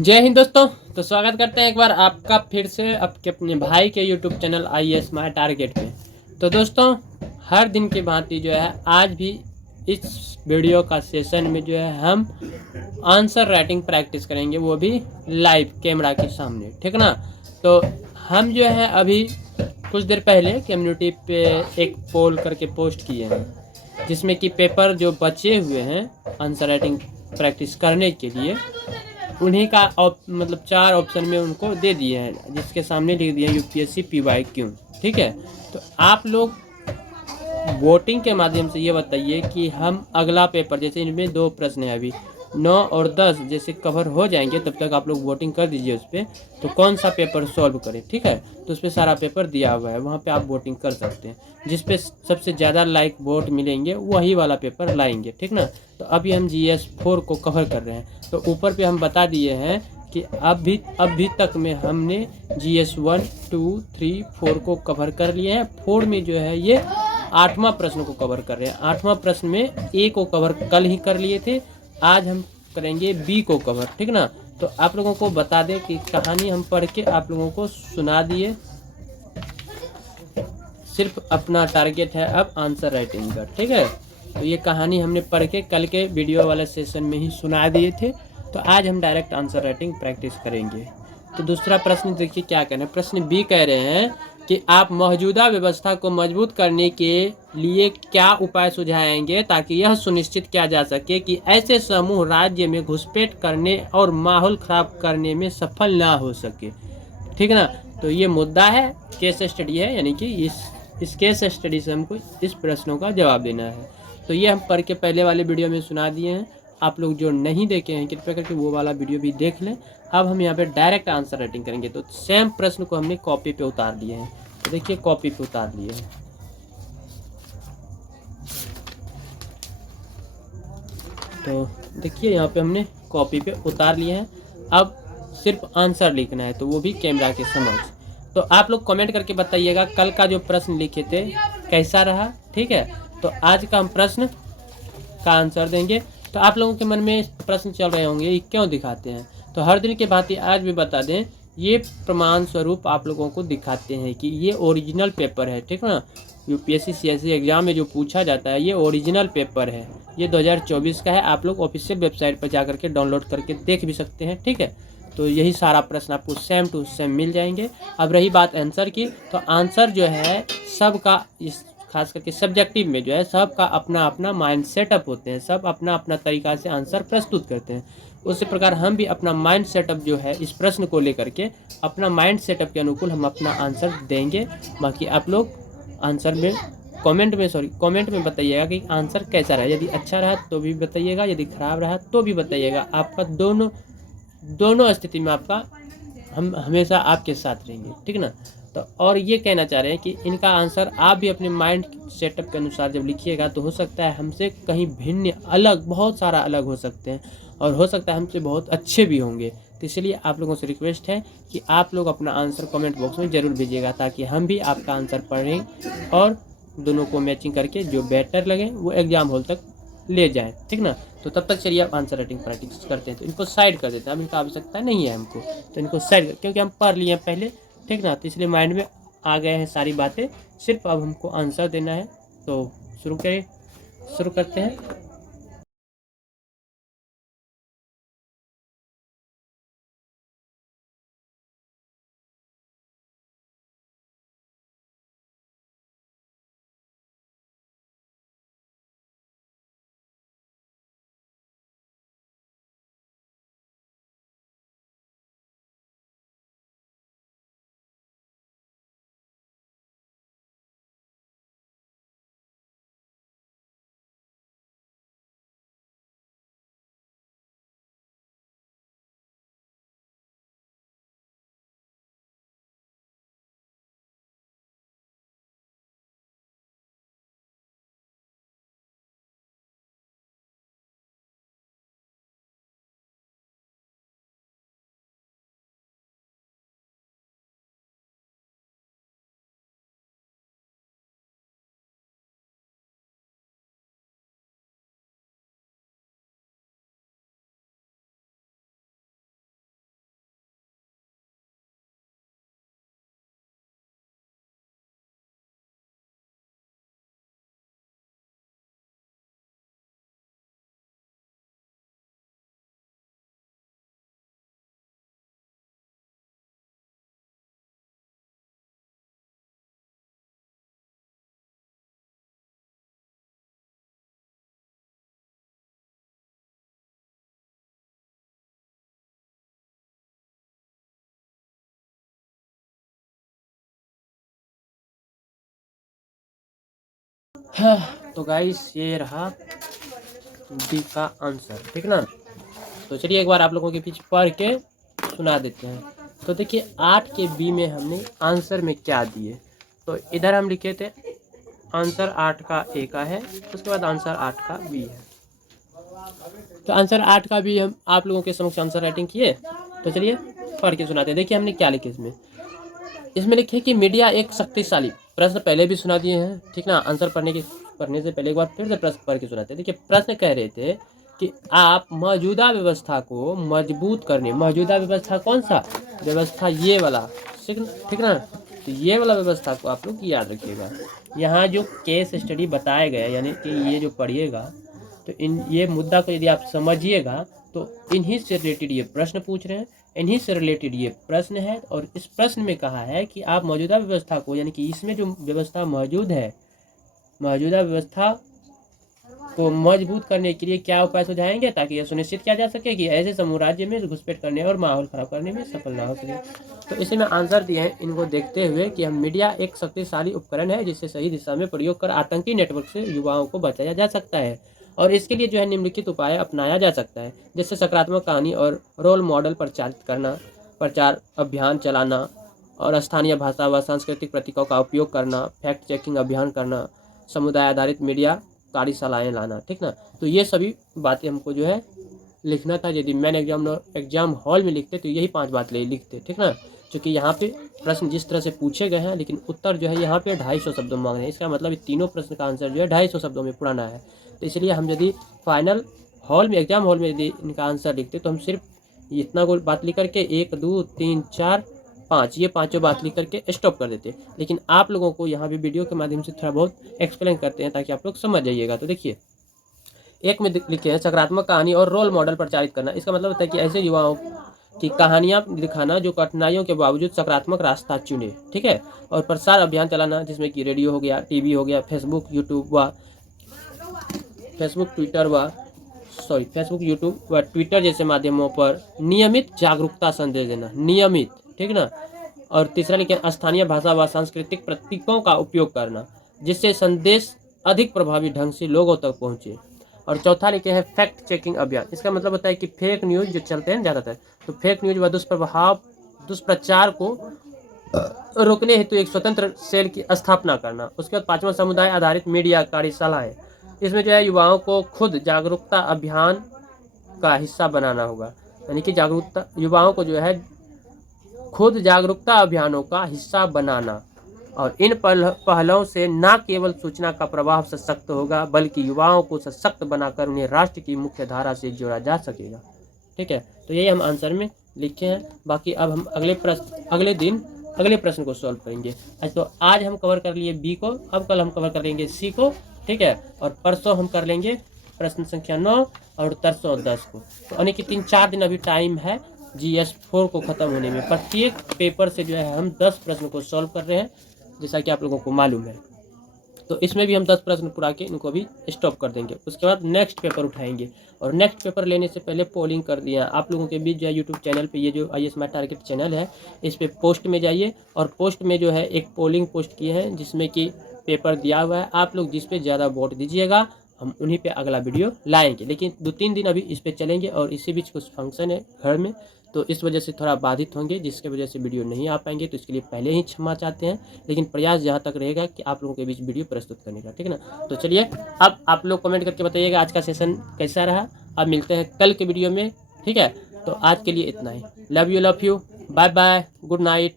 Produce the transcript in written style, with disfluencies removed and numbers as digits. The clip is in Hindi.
जय हिंद दोस्तों। तो स्वागत करते हैं एक बार आपका फिर से आपके अपने भाई के YouTube channel IAS my target पे। तो दोस्तों, हर दिन की भांति जो है आज भी इस वीडियो का सेशन में जो है हम आंसर राइटिंग प्रैक्टिस करेंगे, वो भी लाइव कैमरा के सामने, ठीक ना। तो हम जो है अभी कुछ देर पहले कम्युनिटी पे एक पोल करके पोस्ट किए हैं, जिसमें कि पेपर जो बचे हुए हैं आंसर राइटिंग प्रैक्टिस करने के लिए, उन्हीं का मतलब 4 ऑप्शन में उनको दे दिए हैं, जिसके सामने लिख दिए UPSC PYQ। ठीक है, तो आप लोग वोटिंग के माध्यम से ये बताइए कि हम अगला पेपर, जैसे इनमें 2 प्रश्न है, अभी 9 और 10 जैसे कवर हो जाएंगे तब तक आप लोग वोटिंग कर दीजिए उस पर, तो कौन सा पेपर सॉल्व करें। ठीक है, तो उस पर सारा पेपर दिया हुआ है, वहाँ पे आप वोटिंग कर सकते हैं। जिस पे सबसे ज़्यादा लाइक वोट मिलेंगे वही वाला पेपर लाएंगे, ठीक ना। तो अभी हम GS4 को कवर कर रहे हैं, तो ऊपर पे हम बता दिए हैं कि अभी तक में हमने GS1 2 3 4 को कवर कर लिए हैं। 4 में जो है ये 8वां प्रश्न को कवर कर रहे हैं। 8वां प्रश्न में A को कवर कल ही कर लिए थे, आज हम करेंगे B को कवर, ठीक ना। तो आप लोगों को बता दें कि कहानी हम पढ़ के आप लोगों को सुना दिए। सिर्फ अपना टारगेट है अब आंसर राइटिंग का, ठीक है। तो ये कहानी हमने पढ़ के कल के वीडियो वाले सेशन में ही सुना दिए थे, तो आज हम डायरेक्ट आंसर राइटिंग प्रैक्टिस करेंगे। तो दूसरा प्रश्न देखिए क्या कहना है। प्रश्न B कह रहे हैं कि आप मौजूदा व्यवस्था को मजबूत करने के लिए क्या उपाय सुझाएंगे ताकि यह सुनिश्चित किया जा सके कि ऐसे समूह राज्य में घुसपैठ करने और माहौल खराब करने में सफल ना हो सके, ठीक ना। तो ये मुद्दा है, केस स्टडी है, यानी कि इस केस स्टडी से हमको इस प्रश्नों का जवाब देना है। तो ये हम पढ़ के पहले वाले वीडियो में सुना दिए हैं। आप लोग जो नहीं देखे हैं कृपया करके वो वाला वीडियो भी देख लें। अब हम यहाँ पे डायरेक्ट आंसर राइटिंग करेंगे। तो सेम प्रश्न को हमने कॉपी पे उतार लिए हैं, तो देखिए कॉपी पे उतार लिए हैं। तो देखिए यहाँ पे हमने कॉपी पे उतार लिए हैं। अब सिर्फ आंसर लिखना है, तो वो भी कैमरा के समक्ष। तो आप लोग कमेंट करके बताइएगा कल का जो प्रश्न लिखे थे कैसा रहा, ठीक है। तो आज का हम प्रश्न का आंसर देंगे। तो आप लोगों के मन में प्रश्न चल रहे होंगे ये क्यों दिखाते हैं, तो हर दिन की भांति आज भी बता दें, ये प्रमाण स्वरूप आप लोगों को दिखाते हैं कि ये ओरिजिनल पेपर है, ठीक ना। UPSC CSE एग्जाम में जो पूछा जाता है ये ओरिजिनल पेपर है, ये 2024 का है। आप लोग ऑफिशियल वेबसाइट पर जा करके डाउनलोड करके देख भी सकते हैं, ठीक है। तो यही सारा प्रश्न आपको सेम टू सेम मिल जाएंगे। अब रही बात आंसर की, तो आंसर जो है सबका, इस खास करके सब्जेक्टिव में जो है सबका अपना अपना माइंड सेटअप होते हैं, सब अपना अपना तरीका से आंसर प्रस्तुत करते हैं। उसी प्रकार हम भी अपना माइंड सेटअप जो है इस प्रश्न को लेकर के अपना माइंड सेटअप के अनुकूल हम अपना आंसर देंगे। बाकी आप लोग आंसर में कमेंट में बताइएगा कि आंसर कैसा रहा। यदि अच्छा रहा तो भी बताइएगा, यदि खराब रहा तो भी बताइएगा। आपका दोनों दोनों स्थिति में आपका हम हमेशा आपके साथ रहेंगे, ठीक ना। तो और ये कहना चाह रहे हैं कि इनका आंसर आप भी अपने माइंड सेटअप के अनुसार जब लिखिएगा तो हो सकता है हमसे कहीं भिन्न, अलग, बहुत सारा अलग हो सकते हैं, और हो सकता है हमसे बहुत अच्छे भी होंगे। तो इसलिए आप लोगों से रिक्वेस्ट है कि आप लोग अपना आंसर कमेंट बॉक्स में ज़रूर भेजिएगा, ताकि हम भी आपका आंसर पढ़ें और दोनों को मैचिंग करके जो बेटर लगे वो एग्ज़ाम हॉल तक ले जाएं, ठीक ना। तो तब तक चलिए आप आंसर राइटिंग प्रैक्टिस करते हैं। तो इनको साइड कर देते हैं, अब इनका आवश्यकता नहीं है हमको, तो इनको साइड, क्योंकि हम पढ़ लिए हैं पहले, ठीक ना। तो इसलिए माइंड में आ गए हैं सारी बातें, सिर्फ अब हमको आंसर देना है। तो शुरू करते हैं। तो गाइस ये रहा बी का आंसर, ठीक ना। तो चलिए एक बार आप लोगों के पीछे पढ़ के सुना देते हैं। तो देखिए 8 के बी में हमने आंसर में क्या दिए, तो इधर हम लिखे थे आंसर 8 का ए का है, उसके बाद आंसर 8 का बी है। तो आंसर 8 का भी हम आप लोगों के समक्ष आंसर राइटिंग किए। तो चलिए पढ़ के सुनाते हैं। देखिए हमने क्या लिखे इसमें लिखे कि मीडिया एक शक्तिशाली, प्रश्न पहले भी सुना दिए हैं, ठीक ना। आंसर पढ़ने से पहले एक बार फिर से प्रश्न पढ़ के सुनाते हैं। देखिए प्रश्न कह रहे थे कि आप मौजूदा व्यवस्था को मजबूत करने, मौजूदा व्यवस्था कौन सा व्यवस्था, ये वाला, ठीक ना। तो ये वाला व्यवस्था को आप लोग याद रखिएगा। यहाँ जो केस स्टडी बताया गया यानी कि ये जो पढ़िएगा, तो ये मुद्दा को यदि आप समझिएगा तो इन्हीं से रिलेटेड ये प्रश्न पूछ रहे हैं, इन्हीं से रिलेटेड ये प्रश्न है। और इस प्रश्न में कहा है कि आप मौजूदा व्यवस्था को, यानी कि इसमें जो व्यवस्था मौजूद है, मौजूदा व्यवस्था को मजबूत करने के लिए क्या उपाय सुझाएंगे ताकि यह सुनिश्चित किया जा सके कि ऐसे समूह राज्य में घुसपैठ करने और माहौल खराब करने में सफल ना हो सके। तो इसमें आंसर दिए हैं, इनको देखते हुए कि हम मीडिया एक शक्तिशाली उपकरण है जिसे सही दिशा में प्रयोग कर आतंकी नेटवर्क से युवाओं को बचाया जा सकता है, और इसके लिए जो है निम्नलिखित उपाय अपनाया जा सकता है, जिससे सकारात्मक कहानी और रोल मॉडल प्रचारित करना, प्रचार अभियान चलाना, और स्थानीय भाषा व सांस्कृतिक प्रतीकों का उपयोग करना, फैक्ट चेकिंग अभियान करना, समुदाय आधारित मीडिया कार्यशालाएँ लाना, ठीक ना। तो ये सभी बातें हमको जो है लिखना था। यदि मैंने एग्जाम हॉल में लिखते तो यही 5 बात लिखते, ठीक ना। क्योंकि यहाँ पे प्रश्न जिस तरह से पूछे गए हैं, लेकिन उत्तर जो है यहाँ पे 250 शब्दों में मांग रहे हैं। इसका मतलब तीनों प्रश्न का आंसर जो है 250 शब्दों में पुराना है। तो इसलिए हम यदि फाइनल हॉल में, एग्जाम हॉल में यदि इनका आंसर लिखते तो हम सिर्फ इतना गोल बात लिख करके 1 2 3 4 5 ये 5 बात लिख करके स्टॉप कर देते। लेकिन आप लोगों को यहाँ भी वीडियो के माध्यम से थोड़ा बहुत एक्सप्लेन करते हैं ताकि आप लोग समझ जाइएगा। तो देखिए एक में लिखे हैं सकारात्मक कहानी और रोल मॉडल प्रचारित करना। इसका मतलब होता है कि ऐसे युवाओं की कहानियाँ दिखाना जो कठिनाइयों के बावजूद सकारात्मक रास्ता चुने, ठीक है। और प्रसार अभियान चलाना जिसमें कि रेडियो हो गया, टीवी हो गया, फेसबुक यूट्यूब व ट्विटर जैसे माध्यमों पर नियमित जागरूकता संदेश देना, नियमित, ठीक ना। और तीसरा लिखे स्थानीय भाषा व सांस्कृतिक प्रतीकों का उपयोग करना जिससे संदेश अधिक प्रभावी ढंग से लोगों तक पहुँचे। और चौथा लिखे हैं फैक्ट चेकिंग अभियान। इसका मतलब होता है कि फेक न्यूज़ जो चलते हैं ज़्यादातर, तो फेक न्यूज़ व दुष्प्रचार को रोकने हेतु एक स्वतंत्र सेल की स्थापना करना। उसके बाद 5वां समुदाय आधारित मीडिया कार्यशालाएं। इसमें जो है युवाओं को खुद जागरूकता अभियान का हिस्सा बनाना होगा, यानी कि जागरूकता, युवाओं को जो है खुद जागरूकता अभियानों का हिस्सा बनाना। और इन पहलों से न केवल सूचना का प्रभाव सशक्त होगा बल्कि युवाओं को सशक्त बनाकर उन्हें राष्ट्र की मुख्य धारा से जोड़ा जा सकेगा, ठीक है। तो यही हम आंसर में लिखे हैं। बाकी अब हम अगले प्रश्न को सॉल्व करेंगे। तो आज हम कवर कर लिए बी को, अब कल हम कवर करेंगे सी को, ठीक है। और परसों हम कर लेंगे प्रश्न संख्या 9 और तरसों 10 को। तो यानी कि 3-4 दिन अभी टाइम है GS 4 को ख़त्म होने में। प्रत्येक पेपर से जो है हम 10 प्रश्न को सॉल्व कर रहे हैं, जैसा कि आप लोगों को मालूम है। तो इसमें भी हम 10 प्रश्न पूरा के इनको भी स्टॉप कर देंगे। उसके बाद नेक्स्ट पेपर उठाएंगे, और नेक्स्ट पेपर लेने से पहले पोलिंग कर दिया आप लोगों के बीच जो है यूट्यूब चैनल पे, ये जो IAS मैथ टारगेट चैनल है, इस पे पोस्ट में जाइए, और पोस्ट में जो है एक पोलिंग पोस्ट किए हैं जिसमें कि पेपर दिया हुआ है। आप लोग जिस पे ज़्यादा वोट दीजिएगा हम उन्हीं पे अगला वीडियो लाएंगे। लेकिन 2-3 दिन अभी इस पे चलेंगे, और इसी बीच कुछ फंक्शन है घर में, तो इस वजह से थोड़ा बाधित होंगे, जिसके वजह से वीडियो नहीं आ पाएंगे। तो इसके लिए पहले ही क्षमा चाहते हैं, लेकिन प्रयास जहाँ तक रहेगा कि आप लोगों के बीच वीडियो प्रस्तुत करने का, ठीक है ना। तो चलिए अब आप लोग कमेंट करके बताइएगा आज का सेशन कैसा रहा। अब मिलते हैं कल के वीडियो में, ठीक है। तो आज के लिए इतना ही। Love you, bye bye, good night.